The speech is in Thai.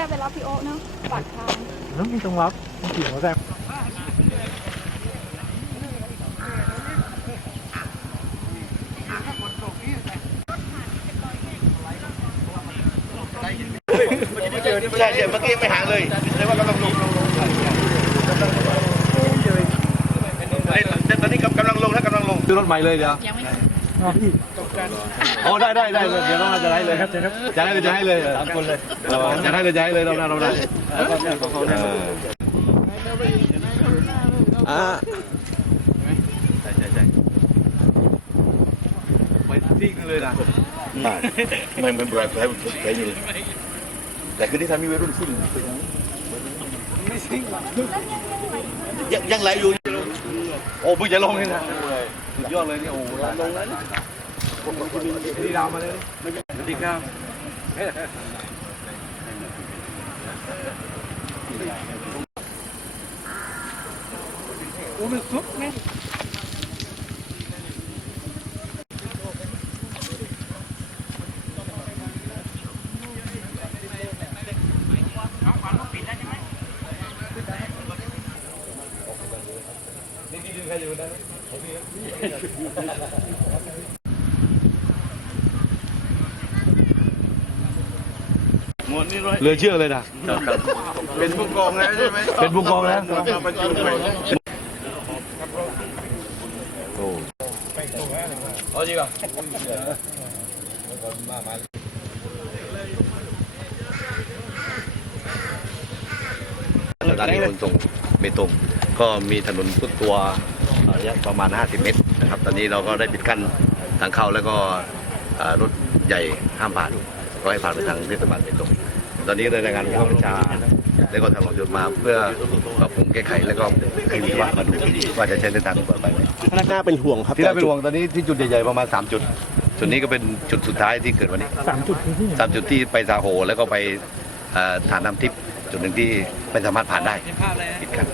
ะไปรับพี่โอ๊ตเนาะปากทางแล้วมีตรงรับเสียงว่าแต่ไม่ใช่เดี๋ยวเมื่อกี้ไม่หาเลยเลยว่ากำลังลงลงลงตอนนี้กำลังลงแล้วกำลังลงซื้อรถใหม่เลยเดี๋ยวยังไม่ อ๋อพี่โอ้ได้ได้ได้เดี๋ยวเราจะให้เลยครับจะให้เลยจะให้เลยสามคนเลยจะให้เลยจะให้เลยเราได้เราได้อ่าใช่ใช่ใช่ไปทิ้งเลยนะไม่เป็นแบบแบบแบบนี้แต่คือที่ทำมีวัยรุ่นซิ่งยังยังไหลอยู่โอ้เพิ่งจะลงเลยนะยอดเลยนี่โอ้ลงแล้ว ดีดาวมาเลยสวัสดีครับ โอ้มันซุกไหม หม ดนี่ร้อยเหลือเชื่อเลยนะเป็นผู้กองแล้วใช่ไหมเป็นผู้กองแล้วบรรจุไปโอ้เอาจริงอะสถานีขนส่งเบตงก็มีถนนพุทตัวระยะประมาณ 50 เมตรนะครับ ตอนนี้เราก็ได้ปิดกั้นทางเข้าแล้วก็เอ่อรถใหญ่ห้ามผ่านก็ให้ผ่านไปทางเทศบาลเบตง ตอนนี้ได้รายงานผู้บัญชาแล้วก็ทางหลวงยนต์มาเพื่อปรับปรุงแก้ไขแล้วก็ให้วิศวะมาดูว่าจะใช้เส้นทางต่อไปไหมพนักงานเป็นห่วงครับที่น่าเป็นห่วงตอนนี้ที่จุดใหญ่ๆประมาณ 3 จุด จุดนี้ก็เป็นจุดสุดท้ายที่เกิดวันนี้สามจุดคือที่ไหนสามจุดที่ไปสาโหแล้วก็ไปเอ่อฐานน้ำทิพย์จุดหนึ่งที่ไม่สามารถผ่านได้ปิดกัน